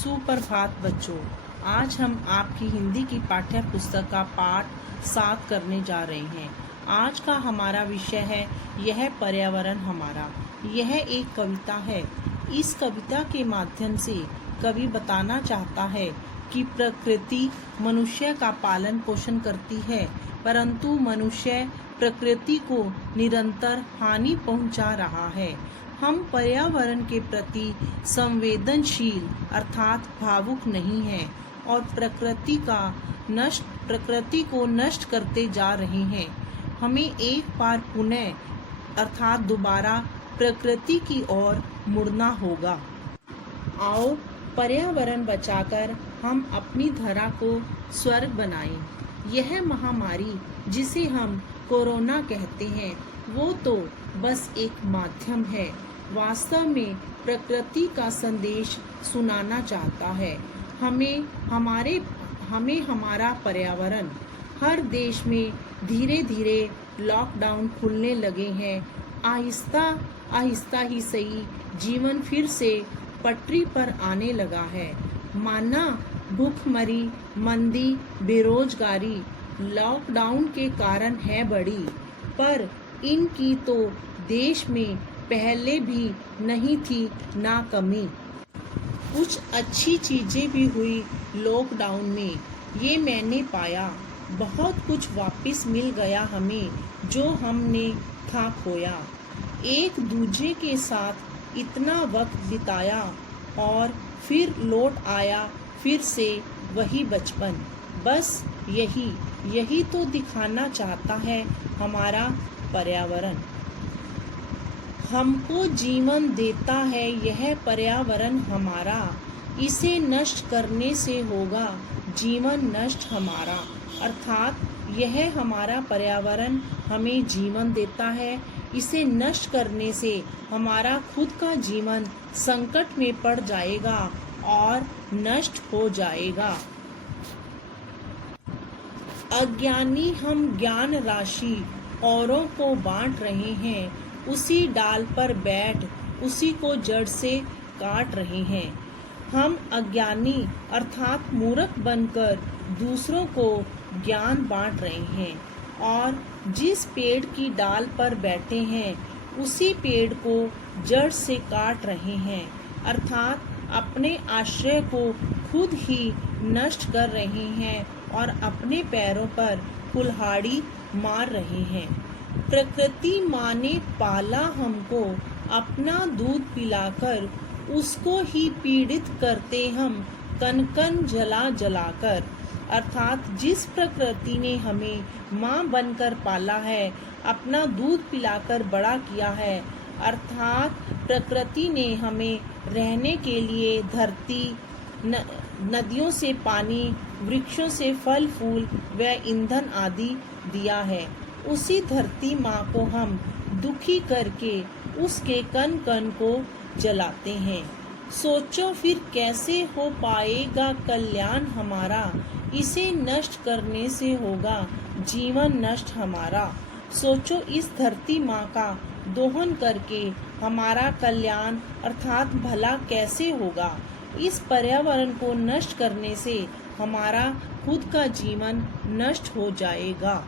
सुप्रभात बच्चों। आज हम आपकी हिंदी की पाठ्य पुस्तक का पाठ 7 करने जा रहे हैं। आज का हमारा विषय है यह पर्यावरण हमारा। यह एक कविता है। इस कविता के माध्यम से कवि बताना चाहता है कि प्रकृति मनुष्य का पालन पोषण करती है, परंतु मनुष्य प्रकृति को निरंतर हानि पहुंचा रहा है। हम पर्यावरण के प्रति संवेदनशील अर्थात भावुक नहीं हैं और प्रकृति को नष्ट करते जा रहे हैं। हमें एक बार पुनः अर्थात दोबारा प्रकृति की ओर मुड़ना होगा। आओ पर्यावरण बचाकर हम अपनी धरा को स्वर्ग बनाएं। यह महामारी जिसे हम कोरोना कहते हैं वो तो बस एक माध्यम है, वास्तव में प्रकृति का संदेश सुनाना चाहता है। हमें हमारा पर्यावरण। हर देश में धीरे धीरे लॉकडाउन खुलने लगे हैं। आहिस्ता आहिस्ता ही सही जीवन फिर से पटरी पर आने लगा है। माना भूखमरी, मंदी, बेरोजगारी लॉकडाउन के कारण है बड़ी, पर इनकी तो देश में पहले भी नहीं थी ना कमी। कुछ अच्छी चीजें भी हुई लॉकडाउन में, ये मैंने पाया। बहुत कुछ वापस मिल गया हमें जो हमने था खोया। एक दूजे के साथ इतना वक्त बिताया और फिर लौट आया फिर से वही बचपन। बस यही तो दिखाना चाहता है हमारा पर्यावरण। हमको जीवन देता है यह पर्यावरण हमारा, इसे नष्ट करने से होगा जीवन नष्ट हमारा। अर्थात यह हमारा पर्यावरण हमें जीवन देता है, इसे नष्ट करने से हमारा खुद का जीवन संकट में पड़ जाएगा और नष्ट हो जाएगा। अज्ञानी हम ज्ञान राशि औरों को बांट रहे हैं, उसी डाल पर बैठ उसी को जड़ से काट रहे हैं। हम अज्ञानी अर्थात मूर्ख बनकर दूसरों को ज्ञान बांट रहे हैं और जिस पेड़ की डाल पर बैठे हैं उसी पेड़ को जड़ से काट रहे हैं। अर्थात अपने आश्रय को खुद ही नष्ट कर रहे हैं और अपने पैरों पर कुल्हाड़ी मार रहे हैं। प्रकृति माँ ने पाला हमको, अपना दूध पिलाकर उसको ही पीड़ित करते हम कन कन जला जलाकर। अर्थात जिस प्रकृति ने हमें माँ बनकर पाला है, अपना दूध पिलाकर बड़ा किया है, अर्थात प्रकृति ने हमें रहने के लिए धरती, नदियों से पानी, वृक्षों से फल फूल व ईंधन आदि दिया है। उसी धरती माँ को हम दुखी करके उसके कण कण को जलाते हैं। सोचो फिर कैसे हो पाएगा कल्याण हमारा, इसे नष्ट करने से होगा जीवन नष्ट हमारा। सोचो इस धरती माँ का दोहन करके हमारा कल्याण अर्थात भला कैसे होगा। इस पर्यावरण को नष्ट करने से हमारा खुद का जीवन नष्ट हो जाएगा।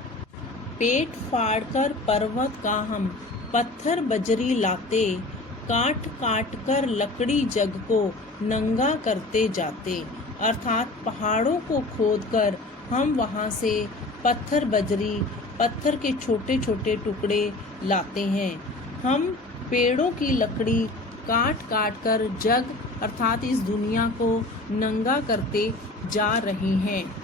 पेट फाड़कर पर्वत का हम पत्थर बजरी लाते, काट काट कर लकड़ी जग को नंगा करते जाते। अर्थात पहाड़ों को खोदकर हम वहां से पत्थर बजरी, पत्थर के छोटे छोटे टुकड़े लाते हैं। हम पेड़ों की लकड़ी काट काट कर जग अर्थात इस दुनिया को नंगा करते जा रहे हैं।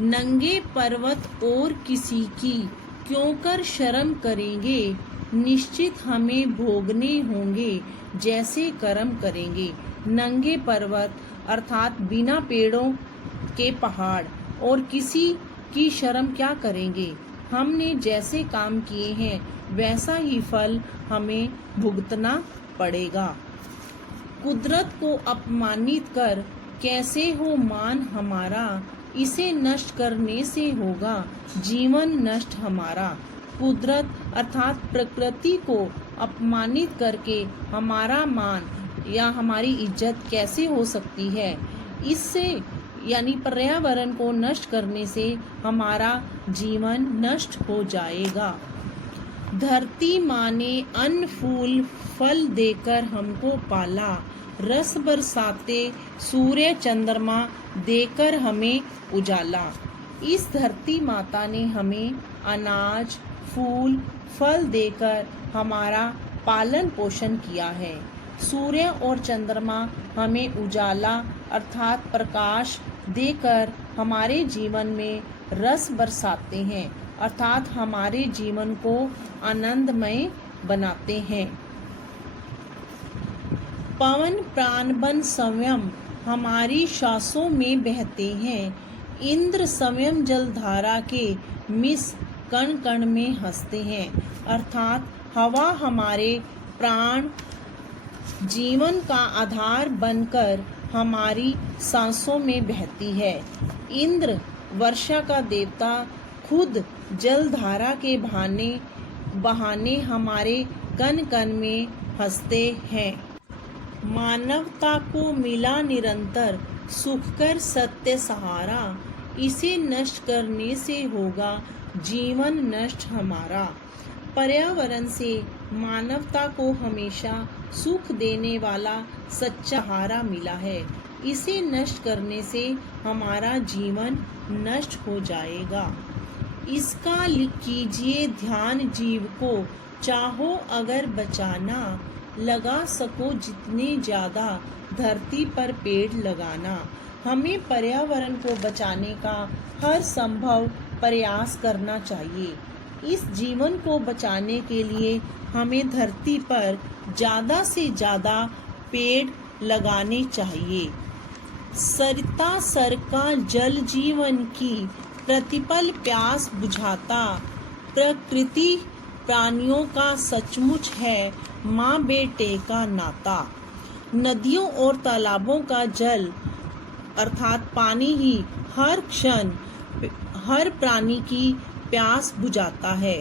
नंगे पर्वत और किसी की क्यों कर शर्म करेंगे, निश्चित हमें भोगने होंगे जैसे कर्म करेंगे। नंगे पर्वत अर्थात बिना पेड़ों के पहाड़ और किसी की शर्म क्या करेंगे। हमने जैसे काम किए हैं वैसा ही फल हमें भुगतना पड़ेगा। कुदरत को अपमानित कर कैसे हो मान हमारा, इसे नष्ट करने से होगा जीवन नष्ट हमारा। कुदरत अर्थात प्रकृति को अपमानित करके हमारा मान या हमारी इज्जत कैसे हो सकती है। इससे यानी पर्यावरण को नष्ट करने से हमारा जीवन नष्ट हो जाएगा। धरती माँ ने अन्न फूल फल देकर हमको पाला, रस बरसाते सूर्य चंद्रमा देकर हमें उजाला। इस धरती माता ने हमें अनाज फूल फल देकर हमारा पालन पोषण किया है। सूर्य और चंद्रमा हमें उजाला अर्थात प्रकाश देकर हमारे जीवन में रस बरसाते हैं अर्थात हमारे जीवन को आनंदमय बनाते हैं। पवन प्राण बन संयम हमारी श्वासों में बहते हैं। इंद्र संयम जलधारा के मिस कण कण में हंसते हैं अर्थात हवा हमारे प्राण जीवन का आधार बनकर हमारी सांसों में बहती है। इंद्र वर्षा का देवता खुद जलधारा के बहाने हमारे कण कण में हंसते हैं। मानवता को मिला निरंतर सुखकर सत्य सहारा, इसे नष्ट करने से होगा जीवन नष्ट हमारा। पर्यावरण से मानवता को हमेशा सुख देने वाला सच्चा सहारा मिला है। इसे नष्ट करने से हमारा जीवन नष्ट हो जाएगा। इसका कीजिए ध्यान जीव को, चाहो अगर बचाना, लगा सको जितने ज़्यादा धरती पर पेड़ लगाना। हमें पर्यावरण को बचाने का हर संभव प्रयास करना चाहिए। इस जीवन को बचाने के लिए हमें धरती पर ज़्यादा से ज़्यादा पेड़ लगाने चाहिए। सरिता सर का जल जीवन की प्रतिपल प्यास बुझाता, प्रकृति प्राणियों का सचमुच है माँ बेटे का नाता। नदियों और तालाबों का जल अर्थात पानी ही हर क्षण हर प्राणी की प्यास बुझाता है।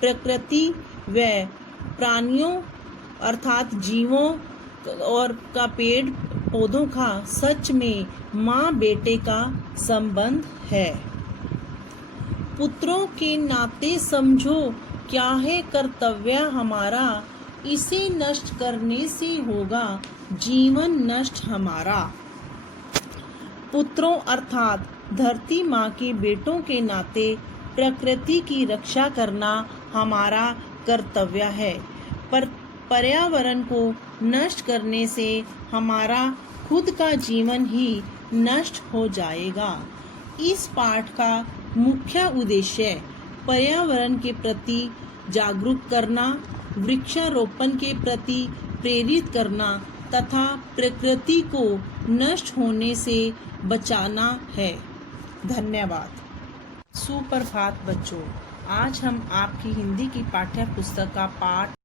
प्रकृति व प्राणियों अर्थात जीवों और का पेड़ पौधों का सच में माँ बेटे का संबंध है। पुत्रों के नाते समझो क्या है कर्तव्य हमारा, इसे नष्ट करने से होगा जीवन नष्ट हमारा। पुत्रों अर्थात धरती माँ के बेटों के नाते प्रकृति की रक्षा करना हमारा कर्तव्य है। पर पर्यावरण को नष्ट करने से हमारा खुद का जीवन ही नष्ट हो जाएगा। इस पाठ का मुख्य उद्देश्य पर्यावरण के प्रति जागरूक करना, वृक्षारोपण के प्रति प्रेरित करना तथा प्रकृति को नष्ट होने से बचाना है। धन्यवाद। सुप्रभात बच्चों, आज हम आपकी हिंदी की पाठ्य पुस्तक का पाठ